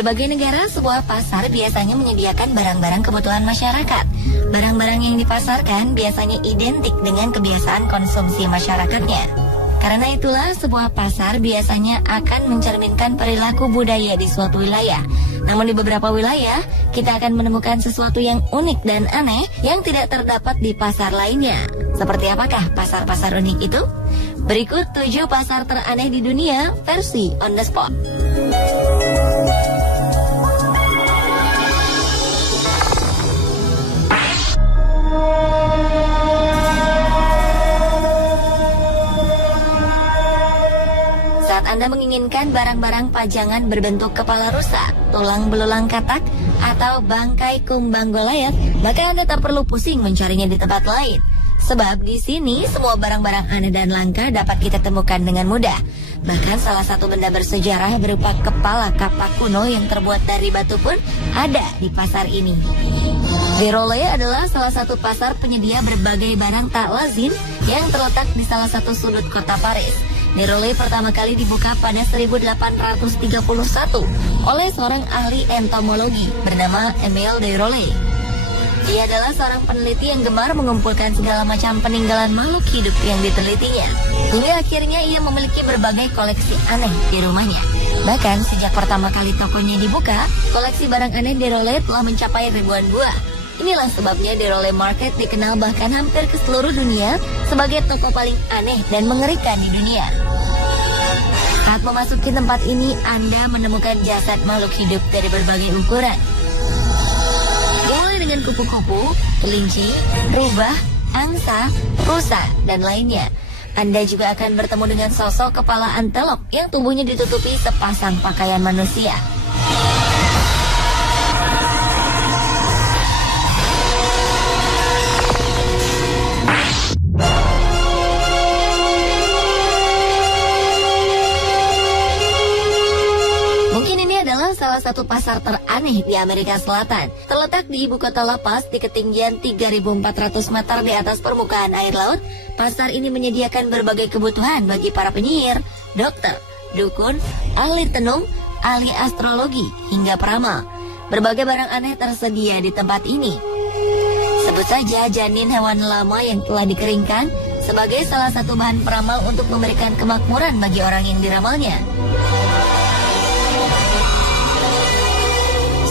berbagai negara, sebuah pasar biasanya menyediakan barang-barang kebutuhan masyarakat. Barang-barang yang dipasarkan biasanya identik dengan kebiasaan konsumsi masyarakatnya. Karena itulah, sebuah pasar biasanya akan mencerminkan perilaku budaya di suatu wilayah. Namun di beberapa wilayah, kita akan menemukan sesuatu yang unik dan aneh yang tidak terdapat di pasar lainnya. Seperti apakah pasar-pasar unik itu? Berikut 7 pasar teraneh di dunia versi On The Spot. Saat Anda menginginkan barang-barang pajangan berbentuk kepala rusa, tulang belulang katak, atau bangkai kumbang Goliath, maka Anda tak perlu pusing mencarinya di tempat lain. Sebab di sini semua barang-barang aneh dan langka dapat kita temukan dengan mudah. Bahkan salah satu benda bersejarah berupa kepala kapak kuno yang terbuat dari batu pun ada di pasar ini. Déroulé adalah salah satu pasar penyedia berbagai barang tak lazim yang terletak di salah satu sudut kota Paris. Déroulé pertama kali dibuka pada 1831 oleh seorang ahli entomologi bernama Émile Déroulé. Ia adalah seorang peneliti yang gemar mengumpulkan segala macam peninggalan makhluk hidup yang ditelitinya. Hingga akhirnya ia memiliki berbagai koleksi aneh di rumahnya. Bahkan sejak pertama kali tokonya dibuka, koleksi barang aneh Déroulé telah mencapai ribuan buah. Inilah sebabnya Déroulé Market dikenal bahkan hampir ke seluruh dunia sebagai toko paling aneh dan mengerikan di dunia. Saat memasuki tempat ini, Anda menemukan jasad makhluk hidup dari berbagai ukuran. Mulai dengan kupu-kupu, kelinci, rubah, angsa, rusa, dan lainnya. Anda juga akan bertemu dengan sosok kepala antelop yang tubuhnya ditutupi sepasang pakaian manusia. Salah satu pasar teraneh di Amerika Selatan. Terletak di ibu kota La Paz di ketinggian 3.400 meter di atas permukaan air laut, pasar ini menyediakan berbagai kebutuhan bagi para penyihir, dokter, dukun, ahli tenung, ahli astrologi, hingga peramal. Berbagai barang aneh tersedia di tempat ini. Sebut saja janin hewan lama yang telah dikeringkan sebagai salah satu bahan peramal untuk memberikan kemakmuran bagi orang yang diramalnya.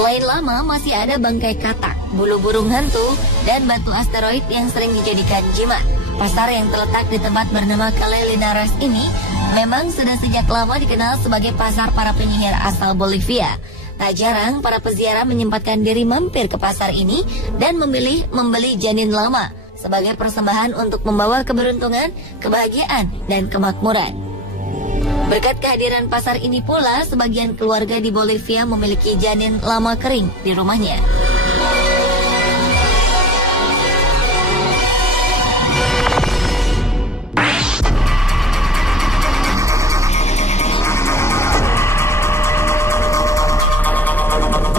Selain lama, masih ada bangkai katak, bulu burung hantu, dan batu asteroid yang sering dijadikan jimat. Pasar yang terletak di tempat bernama Calle Linares ini memang sudah sejak lama dikenal sebagai pasar para penyihir asal Bolivia. Tak jarang para peziarah menyempatkan diri mampir ke pasar ini dan memilih membeli janin lama sebagai persembahan untuk membawa keberuntungan, kebahagiaan, dan kemakmuran. Berkat kehadiran pasar ini pula, sebagian keluarga di Bolivia memiliki janin lama kering di rumahnya.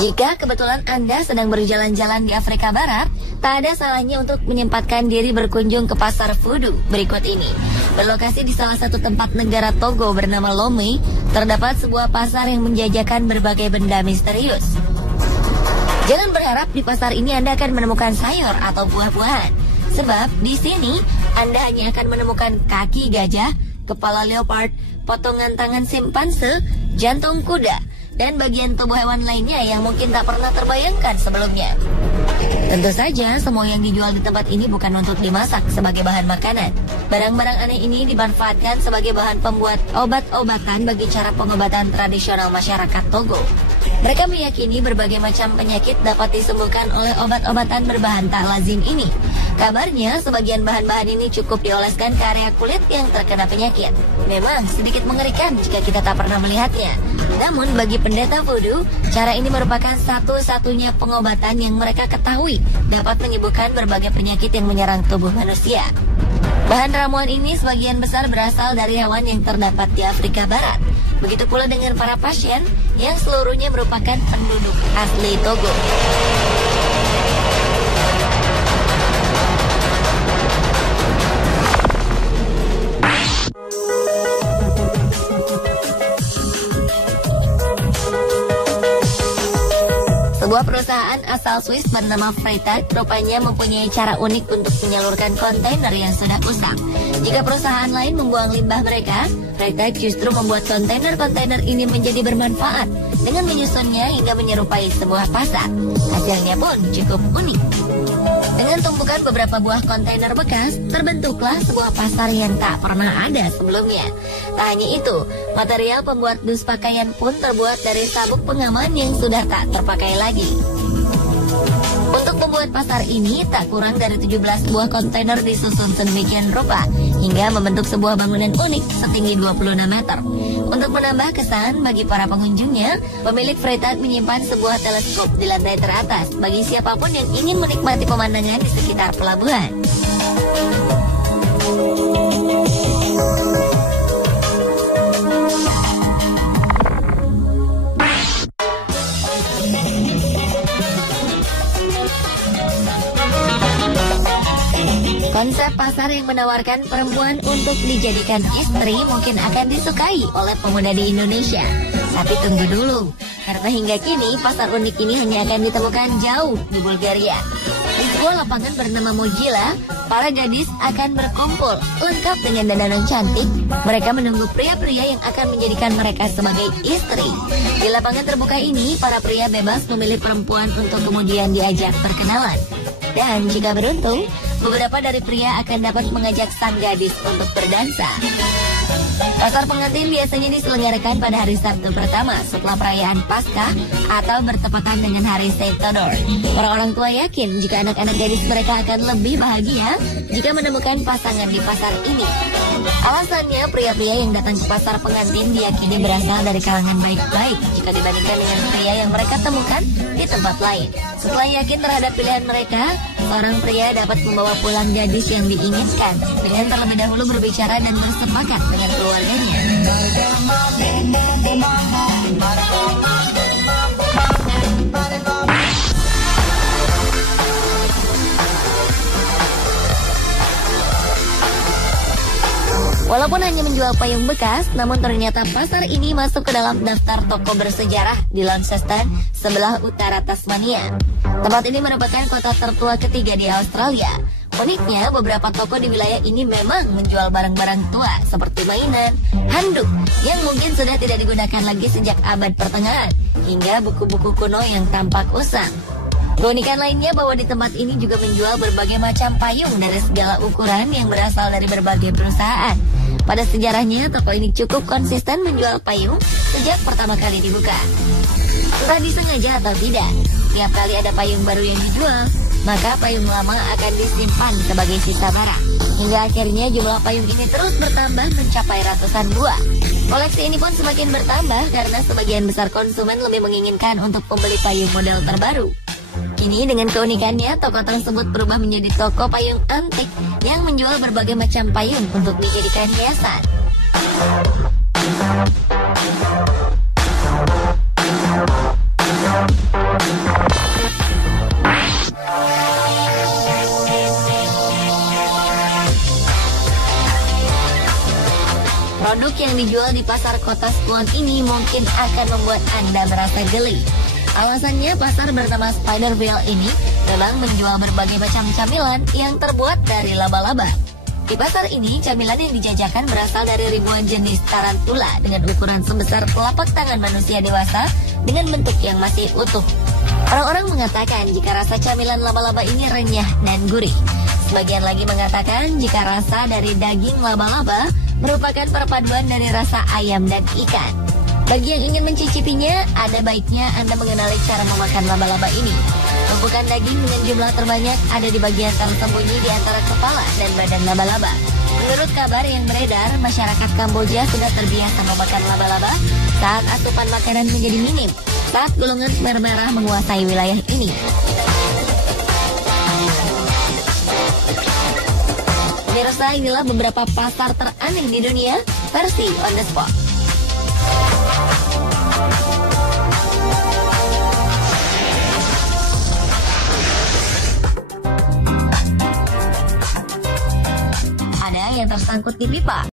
Jika kebetulan Anda sedang berjalan-jalan di Afrika Barat, tak ada salahnya untuk menyempatkan diri berkunjung ke pasar voodoo berikut ini. Berlokasi di salah satu tempat negara Togo bernama Lomé, terdapat sebuah pasar yang menjajakan berbagai benda misterius. Jangan berharap di pasar ini Anda akan menemukan sayur atau buah-buahan, sebab di sini Anda hanya akan menemukan kaki gajah, kepala leopard, potongan tangan simpanse, jantung kuda, dan bagian tubuh hewan lainnya yang mungkin tak pernah terbayangkan sebelumnya. Tentu saja, semua yang dijual di tempat ini bukan untuk dimasak sebagai bahan makanan. Barang-barang aneh ini dimanfaatkan sebagai bahan pembuat obat-obatan bagi cara pengobatan tradisional masyarakat Togo. Mereka meyakini berbagai macam penyakit dapat disembuhkan oleh obat-obatan berbahan tak lazim ini. Kabarnya, sebagian bahan-bahan ini cukup dioleskan ke area kulit yang terkena penyakit. Memang sedikit mengerikan jika kita tak pernah melihatnya. Namun bagi pendeta voodoo, cara ini merupakan satu-satunya pengobatan yang mereka ketahui dapat menyembuhkan berbagai penyakit yang menyerang tubuh manusia. Bahan ramuan ini sebagian besar berasal dari hewan yang terdapat di Afrika Barat. Begitu pula dengan para pasien yang seluruhnya merupakan penduduk asli Togo. Sebuah perusahaan asal Swiss bernama Freytag rupanya mempunyai cara unik untuk menyalurkan kontainer yang sudah usang. Jika perusahaan lain membuang limbah mereka, Freytag justru membuat kontainer-kontainer ini menjadi bermanfaat dengan menyusunnya hingga menyerupai sebuah pasar. Hasilnya pun cukup unik. Dengan tumpukan beberapa buah kontainer bekas, terbentuklah sebuah pasar yang tak pernah ada sebelumnya. Tak hanya itu, material pembuat dus pakaian pun terbuat dari sabuk pengaman yang sudah tak terpakai lagi. Untuk membuat pasar ini, tak kurang dari 17 buah kontainer disusun sedemikian rupa hingga membentuk sebuah bangunan unik setinggi 26 meter. Untuk menambah kesan bagi para pengunjungnya, pemilik Freytag menyimpan sebuah teleskop di lantai teratas bagi siapapun yang ingin menikmati pemandangan di sekitar pelabuhan. Konsep pasar yang menawarkan perempuan untuk dijadikan istri mungkin akan disukai oleh pemuda di Indonesia. Tapi tunggu dulu, karena hingga kini pasar unik ini hanya akan ditemukan jauh di Bulgaria. Di sebuah lapangan bernama Mojila, para gadis akan berkumpul lengkap dengan dandanan cantik. Mereka menunggu pria-pria yang akan menjadikan mereka sebagai istri. Di lapangan terbuka ini, para pria bebas memilih perempuan untuk kemudian diajak berkenalan. Dan jika beruntung, beberapa dari pria akan dapat mengajak sang gadis untuk berdansa. Pasar pengantin biasanya diselenggarakan pada hari Sabtu pertama setelah perayaan Paskah atau bertepatan dengan hari Saint Theodore. Para orang tua yakin jika anak-anak gadis mereka akan lebih bahagia jika menemukan pasangan di pasar ini. Alasannya, pria-pria yang datang ke pasar pengantin diyakini berasal dari kalangan baik-baik jika dibandingkan dengan pria yang mereka temukan di tempat lain. Setelah yakin terhadap pilihan mereka, seorang pria dapat membawa pulang gadis yang diinginkan dengan terlebih dahulu berbicara dan bersepakat dengan keluarganya. Walaupun hanya menjual payung bekas, namun ternyata pasar ini masuk ke dalam daftar toko bersejarah di Launceston, sebelah utara Tasmania. Tempat ini merupakan kota tertua ketiga di Australia. Uniknya, beberapa toko di wilayah ini memang menjual barang-barang tua seperti mainan, handuk yang mungkin sudah tidak digunakan lagi sejak abad pertengahan, hingga buku-buku kuno yang tampak usang. Keunikan lainnya bahwa di tempat ini juga menjual berbagai macam payung dari segala ukuran yang berasal dari berbagai perusahaan. Pada sejarahnya, toko ini cukup konsisten menjual payung sejak pertama kali dibuka. Entah disengaja atau tidak, tiap kali ada payung baru yang dijual, maka payung lama akan disimpan sebagai sisa barang. Hingga akhirnya jumlah payung ini terus bertambah mencapai ratusan buah. Koleksi ini pun semakin bertambah karena sebagian besar konsumen lebih menginginkan untuk membeli payung model terbaru. Kini dengan keunikannya, toko tersebut berubah menjadi toko payung antik yang menjual berbagai macam payung untuk dijadikan hiasan. Produk yang dijual di pasar kota Swan ini mungkin akan membuat Anda merasa geli. Alasannya, pasar bernama Spiderville ini memang menjual berbagai macam camilan yang terbuat dari laba-laba. Di pasar ini, camilan yang dijajakan berasal dari ribuan jenis tarantula dengan ukuran sebesar telapak tangan manusia dewasa dengan bentuk yang masih utuh. Orang-orang mengatakan jika rasa camilan laba-laba ini renyah dan gurih. Sebagian lagi mengatakan jika rasa dari daging laba-laba merupakan perpaduan dari rasa ayam dan ikan. Bagi yang ingin mencicipinya, ada baiknya Anda mengenali cara memakan laba-laba ini. Tumpukan daging dengan jumlah terbanyak ada di bagian tersembunyi di antara kepala dan badan laba-laba. Menurut kabar yang beredar, masyarakat Kamboja sudah terbiasa memakan laba-laba saat asupan makanan menjadi minim, saat golongan Khmer Merah menguasai wilayah ini. Pemirsa, inilah beberapa pasar teraneh di dunia versi On The Spot. Ada yang tersangkut di pipa,